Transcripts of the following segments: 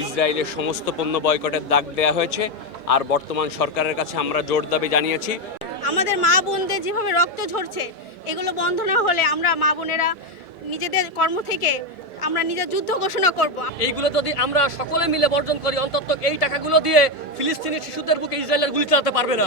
ইসরায়েলের সমস্ত পণ্য বয়কটের দাগ দেওয়া হয়েছে আর বর্তমান সরকারের কাছে আমরা জোর দাবি জানিয়েছি। আমাদের মা বোনদের যেভাবে রক্ত ঝরছে এগুলো বন্ধ না হলে আমরা মা বোনেরা নিজেদের কর্ম থেকে আমরা নিজের যুদ্ধ ঘোষণা করব। এইগুলো যদি আমরা সকলে মিলে বর্জন করি অন্তত এই টাকাগুলো দিয়ে ফিলিস্তিনি শিশুদের বুকে ইসরায়েলের গুলি চালাতে পারবে না।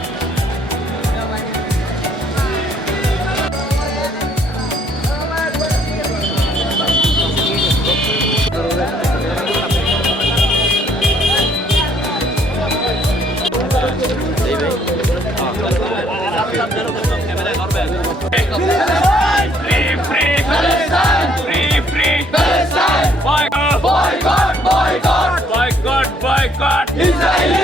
না। বয়কট বয়কট ইসরায়েলি পণ্য ইসরায়েলি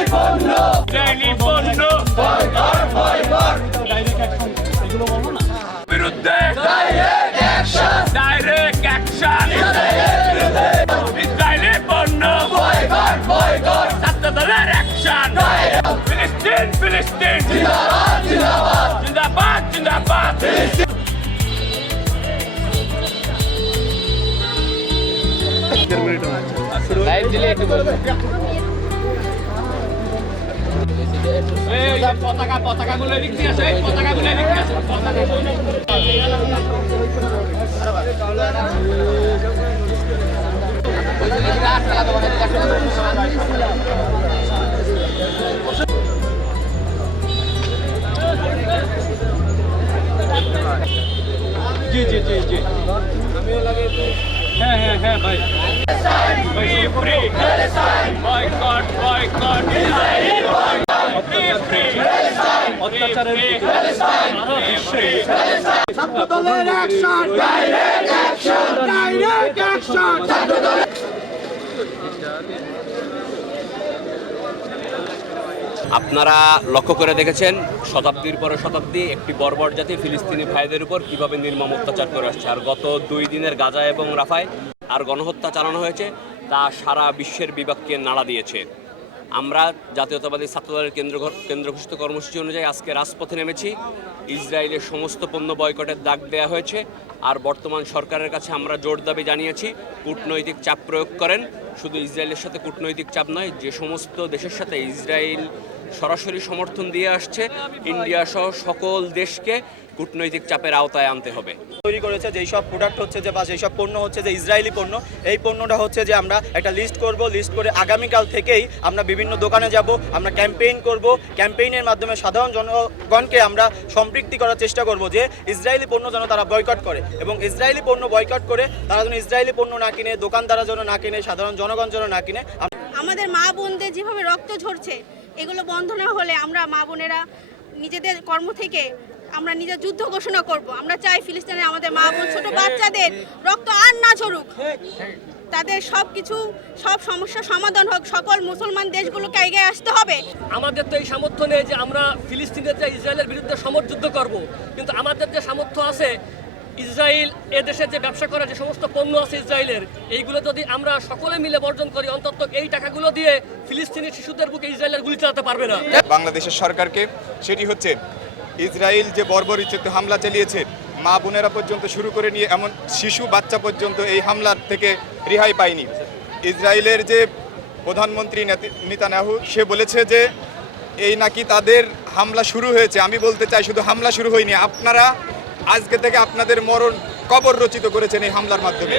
এই পতাকা পতাকা গুলো বিক্রি আছে এই পতাকা গুলো বিক্রি আছে। পতাকা হ্যাঁ হ্যাঁ হ্যাঁ ভাই। Free boycott boycott free free অত্যাচারের ফ্রি আপনারা লক্ষ্য করে দেখেছেন, শতাব্দীর পরে শতাব্দী একটি বর্বর জাতি ফিলিস্তিনি ভাইদের উপর কীভাবে নির্মম অত্যাচার করে আসছে। আর গত দুই দিনের গাজা এবং রাফায় আর গণহত্যা চালানো হয়েছে, তা সারা বিশ্বের বিবেককে নাড়া দিয়েছে। আমরা জাতীয়তাবাদী ছাত্রদলের কেন্দ্র কেন্দ্র ঘোষিত কর্মসূচি অনুযায়ী আজকে রাজপথে নেমেছি। ইসরায়েলের সমস্ত পণ্য বয়কটের দাগ দেওয়া হয়েছে আর বর্তমান সরকারের কাছে আমরা জোর দাবি জানিয়েছি, কূটনৈতিক চাপ প্রয়োগ করেন। শুধু ইসরায়েলের সাথে কূটনৈতিক চাপ নয়, যে সমস্ত দেশের সাথে ইসরায়েল সরাসরি সমর্থন দিয়ে আসছে। ইন্ডিয়া সহ সকল দেশকে কূটনৈতিক চাপের আওতায় আনতে হবে। তৈরি করেছে যেই সব প্রোডাক্ট হচ্ছে যে বা যেই সব পণ্য হচ্ছে যে ইসরায়েলি পণ্য এই পণ্যটা হচ্ছে যে আমরা একটা লিস্ট করব লিস্ট করে আগামীকাল থেকেই আমরা বিভিন্ন দোকানে যাব আমরা ক্যাম্পেইন করব। ক্যাম্পেইনের মাধ্যমে সাধারণ জনগণকে আমরা সম্পৃক্তি করার চেষ্টা করব যে ইসরায়েলি পণ্য যেন তারা বয়কট করে। এবং ইসরায়েলি পণ্য বয়কট করে তারা যেন ইসরায়েলি পণ্য না কিনে দোকানদারা যেন না কিনে সাধারণ জনগণ যেন না কিনে আমাদের মা বোনদের যেভাবে রক্ত ঝরছে এগুলো বন্ধ না হলে আমরা মা বোনেরা নিজেদের কর্ম থেকে আমরা নিজের যুদ্ধ ঘোষণা করব। আমরা চাই ফিলিস্তিনে আমাদের মা বোন, ছোট বাচ্চাদের রক্ত আর না ঝরুক। তাদের সব কিছু সব সমস্যার সমাধান হোক। সকল মুসলমান দেশগুলোকে এগিয়ে আসতে হবে। আমাদের তো এই সামর্থ্য নেই যে আমরা ফিলিস্তিনের যে ইসরায়েলের বিরুদ্ধে সমরযুদ্ধ করব। কিন্তু আমাদের যে সামর্থ্য আছে ইসরায়েল এ দেশের যে ব্যবসা করা যে সমস্ত পণ্য আছে ইসরায়েলের এইগুলো যদি আমরা সকলে মিলে বর্জন করি, অন্তত এই টাকাগুলো দিয়ে ফিলিস্তিনি শিশুদের বুকে ইসরায়েলের গুলি চালাতে পারবে না। বাংলাদেশের সরকারকে সেটি হচ্ছে ইসরায়েল যে বর্বর বর্বরিচিত হামলা চালিয়েছে, মা বোনেরা পর্যন্ত শুরু করে নিয়ে এমন শিশু বাচ্চা পর্যন্ত এই হামলার থেকে রেহাই পায়নি। ইসরায়েলের যে প্রধানমন্ত্রী নেতি- নেতানিয়াহু, সে বলেছে যে, এই নাকি তাদের হামলা শুরু হয়েছে। আমি বলতে চাই, শুধু হামলা শুরু হয়নি, আপনারা আজকে থেকে আপনাদের মরণ কবর রচিত করেছেন এই হামলার মাধ্যমে।